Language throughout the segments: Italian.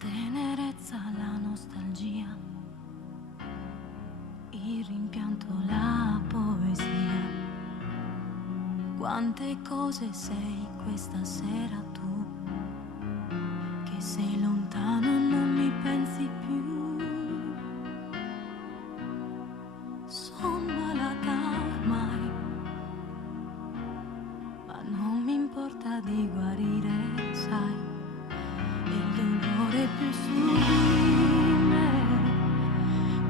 tenerezza, la nostalgia, il rimpianto, la poesia. Quante cose sei questa sera tu, che sei lontano, non mi pensi più. Son malata ormai, ma non mi importa di guarire, sai, il dolore più sublime,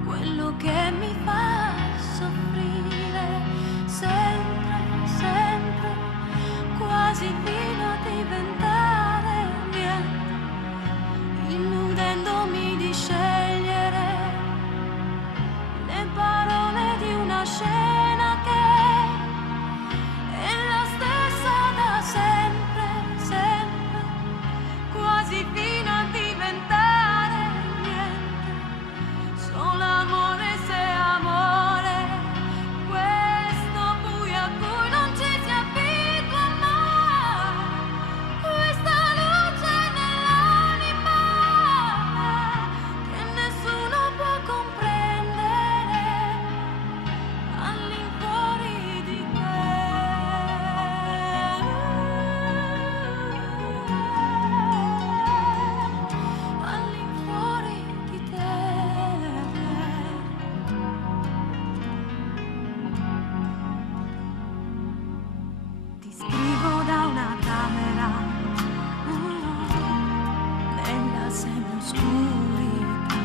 quello che mi fa soffrire sempre, sempre, quasi fino a diventare niente, illudendomi di scegliere le parole di una scena che è la stessa da sempre, sempre, quasi fino a diventare niente, solo amore se amore, questo buio a cui non ci si abitua mai, questa luce nell'anima che nessuno può comprendere all'infuori di te, all'infuori di te. Ti scrivo da una camera nella semioscurità,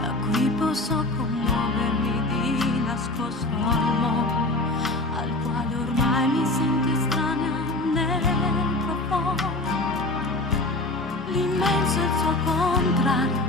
da cui posso commuovermi di nascosto al mondo, al quale ormai mi sento estranea nel profondo. L'immenso è il suo contrario,